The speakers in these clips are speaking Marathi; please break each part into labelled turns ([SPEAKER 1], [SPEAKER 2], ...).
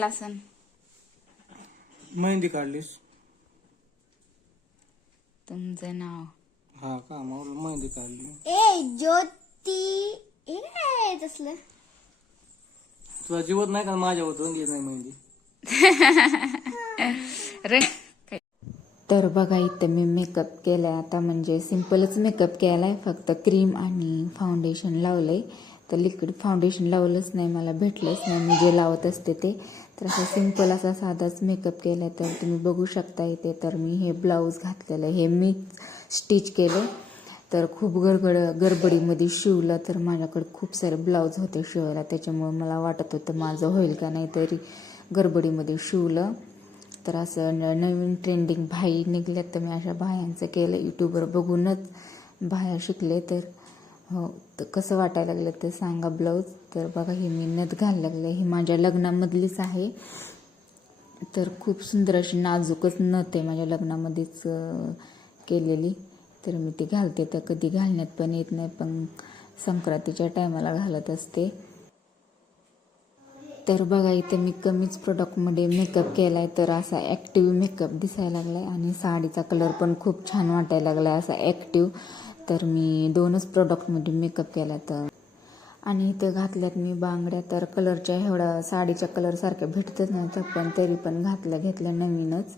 [SPEAKER 1] केला असन
[SPEAKER 2] मेहंदी काढलीस
[SPEAKER 1] तुमचं नाव
[SPEAKER 2] हा का मग मेहंदी काढली
[SPEAKER 3] ए ज्योती हे काय तसलं
[SPEAKER 2] तुला जीवत नाही का माझ्या होत रंगीत नाही मेहंदी
[SPEAKER 1] रे तर बघा इथं मी मेकअप केलाय. आता म्हणजे सिम्पलच मेकअप केलाय. फक्त क्रीम आणि फाउंडेशन लावलंय. तर लिक्विड फाउंडेशन लावलंच नाही मला भेटलंच नाही. मी जे लावत असते ते. तर असं सिंपल असा साधाच मेकअप केला तर तुम्ही बघू शकता इथे. तर मी हे ब्लाऊज घातलेलं हे मी स्टिच केलं. तर खूप गडगड गडबडीमध्ये शिवलं तर माझ्याकडे खूप सारे ब्लाऊज होते शिवायला. त्याच्यामुळे मला वाटत होतं माझं होईल का नाही तरी गडबडीमध्ये शिवलं. तर असं न- नवीन ट्रेंडिंग भाई निघल्यात तर मी अशा भायांचं केलं. यूट्यूबवर बघूनच बाया शिकले तर हो तर कसं वाटायला लागलं ते सांगा ब्लाऊज. तर बघा हे मी नथ घालायला लागलं. ही माझ्या लग्नामधलीच आहे. तर खूप सुंदर अशी नाजूकच नथ आहे माझ्या लग्नामध्येच केलेली. तर मी ती घालते. तर कधी घालण्यात पण येत नाही पण संक्रांतीच्या टायमाला घालत असते. तर बघा इथं मी कमीच प्रोडक्टमध्ये मेकअप केला आहे तर असा ॲक्टिव्ह मेकअप दिसायला लागला आहे आणि साडीचा कलर पण खूप छान वाटायला लागला आहे असा ॲक्टिव्ह तर मी दोनच प्रोडक्टमध्ये मेकअप केला तर. आणि इथं घातल्यात मी बांगड्या तर कलरच्या एवढ्या साडीच्या कलर सारख्या भेटतच नव्हत्या पण तरी पण घातल्या घेतल्या नवीनच.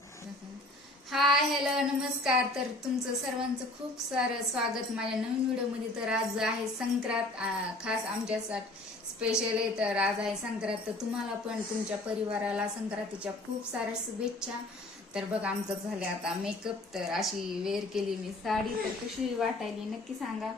[SPEAKER 1] हाय हॅलो नमस्कार. तर तुमचं सर्वांचं खूप सारं स्वागत. माझ्या नवीन व्हिडिओमध्ये तर आज आहे संक्रांत खास आमच्यासाठी स्पेशल आहे. तर आज आहे संक्रांत. तर तुम्हाला पण तुमच्या परिवाराला संक्रांतीच्या खूप साऱ्या शुभेच्छा. तर बघा आमचं झालं आता मेकअप तर अशी वेअर केली मी साडी. तर कशी वाटायली नक्की सांगा.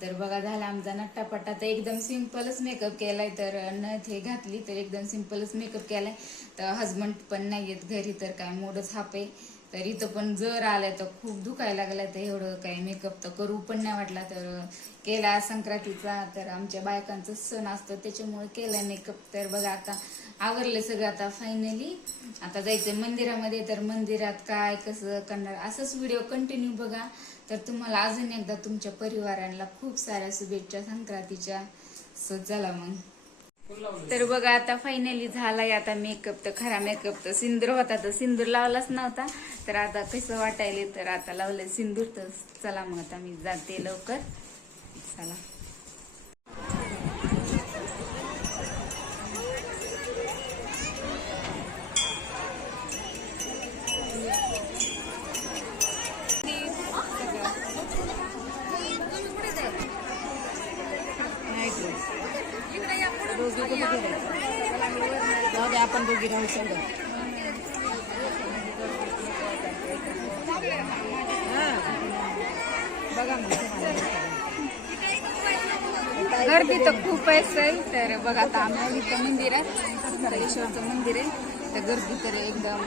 [SPEAKER 1] तर बघा झाला आमचा नट्टापट्टा. तर एकदम सिम्पलच मेकअप केलाय. तर नथ हे घातली तर एकदम सिम्पलच मेकअप केलाय. तर हजबंड पण नाही येत घरी तर काय मोडच हापे. तर इथं पण जर आलाय तर खूप दुखायला लागलाय. तर एवढं काही मेकअप तर करू पण नाही वाटला. तर केला संक्रांतीचा. तर आमच्या बायकांचा सण असतो त्याच्यामुळे केलाय मेकअप तर बघा आता आवरलं सगळं आता फायनली आता जायचं मंदिरामध्ये तर मंदिरात काय कसं करणार? असंच व्हिडिओ कंटिन्यू बघा. तर तुम्हाला अजून एकदा तुमच्या परिवारांना खूप साऱ्या शुभेच्छा संक्रांतीच्या. सो चला मग. तर बघा आता फायनली झालाय आता मेकअप तर खरा मेकअप तर सिंदूर होता तर सिंदूर लावलाच नव्हता. तर आता कसं वाटायले तर आता लावलंय सिंदूर. तर चला मग आता मी जाते लवकर. चला.
[SPEAKER 4] आपण दोघी राहू सगळं बघा
[SPEAKER 1] गर्दी तर खूप आहे सर. तर बघा आता आम्ही इथं मंदिर आहे. सप्तरेश्वरचं मंदिर आहे. तर गर्दी तर एकदम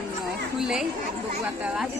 [SPEAKER 1] फुल आहे. बघू आता आधी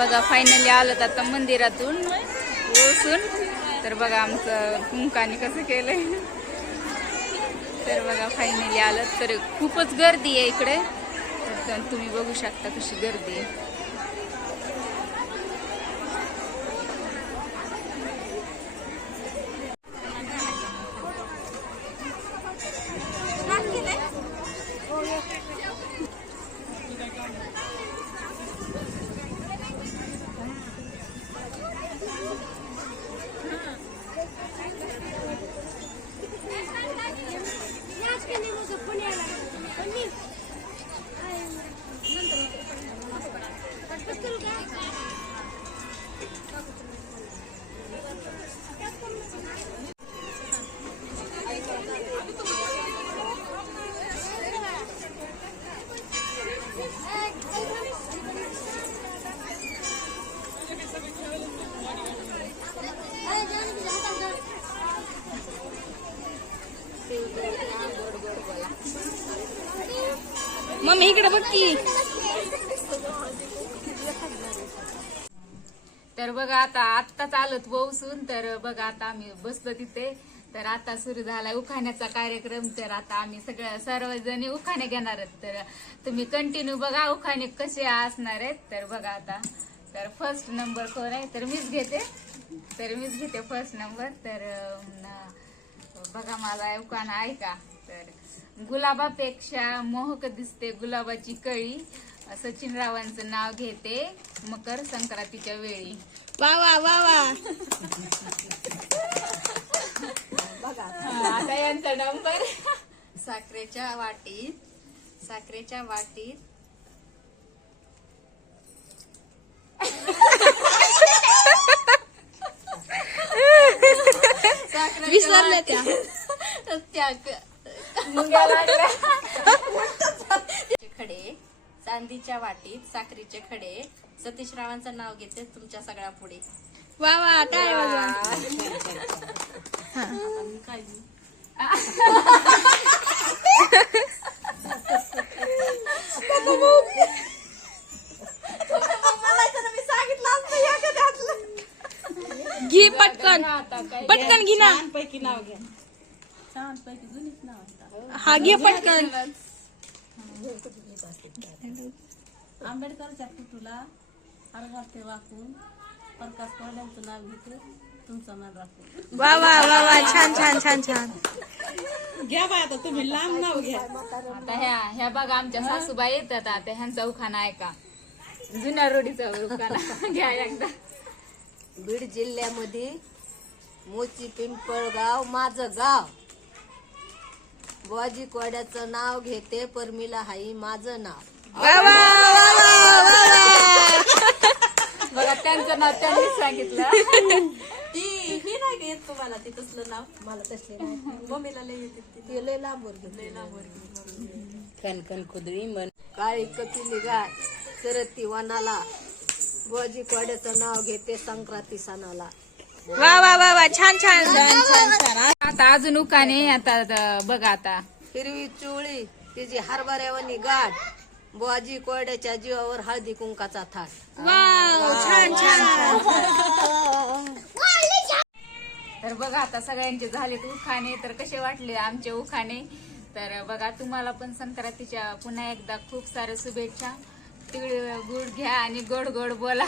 [SPEAKER 3] बघा फायनली आलो तर आता मंदिरातून ओसून तर बघा आमचं कुंकाने कसं केलंय. तर बघा फायनली आलं. तर खूपच गर्दी आहे इकडे. तर तुम्ही बघू शकता कशी गर्दी आहे.
[SPEAKER 1] मम्मी इकडे बघ की. तर बघा आता आत्ताच आलत बसून तर बघा आता आम्ही बसलो तिथे. तर आता सुरू झालाय उखाण्याचा कार्यक्रम तर आता आम्ही सगळ्या सर्वजणी उखाणे घेणार आहेत. तर तुम्ही कंटिन्यू बघा उखाणे कसे असणार आहेत. तर बघा आता. तर फर्स्ट नंबर कोण आहे? तर मीच घेते. तर मीच घेते फर्स्ट नंबर तर बघा माझा उखाणा ऐका तर गुलाबापेक्षा मोहक दिसते गुलाबाची कळी. सचिन रावांचं नाव घेते मकर संक्रांतीच्या वेळी.
[SPEAKER 4] वा वा वा वा.
[SPEAKER 1] हा, आता यांचा नंबर
[SPEAKER 4] साखरेच्या वाटीत साखरेच्या वाटीत. विसरले त्या. त्या
[SPEAKER 1] मुंग्या लागल्या.
[SPEAKER 4] खडे चांदीच्या वाटीत साखरेचे खडे. सतीश रावांचं नाव घेते तुमच्या सगळ्या पुढे. वा वा काय? घे पटकन.
[SPEAKER 1] आता काय?
[SPEAKER 4] पटकन घे ना.
[SPEAKER 5] पैकी नाव घ्या. छान पैकी जुनीच नाव.
[SPEAKER 4] हा घे पटकन
[SPEAKER 5] आंबेडकरच्या पुतूला हरघाते वाकून प्रकाश कोल्यांचं नाव घेते तुमचं नाव राखून
[SPEAKER 4] वा वा वा वा छान छान छान छान
[SPEAKER 5] घ्या बाय आता तुम्ही लांब नाव घ्या
[SPEAKER 1] आता ह्या ह्या बघा आमच्या सासूबाई येतात आता ह्यांचा उखाणा ऐका जुन्या रोडीचा उखाणा घ्या एकदा
[SPEAKER 6] बीड जिल्ह्यामध्ये मोची पिंपळगाव माझं गाव बुवाजी कोड्याचं नाव घेते परमिला हाई माझं नाव.
[SPEAKER 1] बघा त्यांचं नाव त्यांनीच सांगितलं.
[SPEAKER 5] ती ही नाही येत तुम्हाला ती कसलं नाव?
[SPEAKER 6] मला तसले
[SPEAKER 5] मम्मीला लय येते ती.
[SPEAKER 6] लय लांबवर
[SPEAKER 5] कणकण मन
[SPEAKER 6] काळी कपिली गाय. सरती वनाला. बुवाजी कोड्याचं नाव घेते संक्रांती सणाला.
[SPEAKER 4] वा वा वा वा. छान छान छान छान छान.
[SPEAKER 1] आता अजून उखाणे आता बघा आता.
[SPEAKER 6] हिरवी चुळी तिची हरभऱ्यावनी गाठ बुवाजी कोड्याच्या जीवावर हळदी कुंकाचा थाट.
[SPEAKER 4] छान छान
[SPEAKER 1] तर बघा आता सगळ्यांचे झालेत उखाणे. तर कसे वाटले आमचे उखाणे? तर बघा तुम्हाला पण संक्रांतीच्या पुन्हा एकदा खूप साऱ्या शुभेच्छा. तिळ गुड घ्या आणि गोड गोड बोला.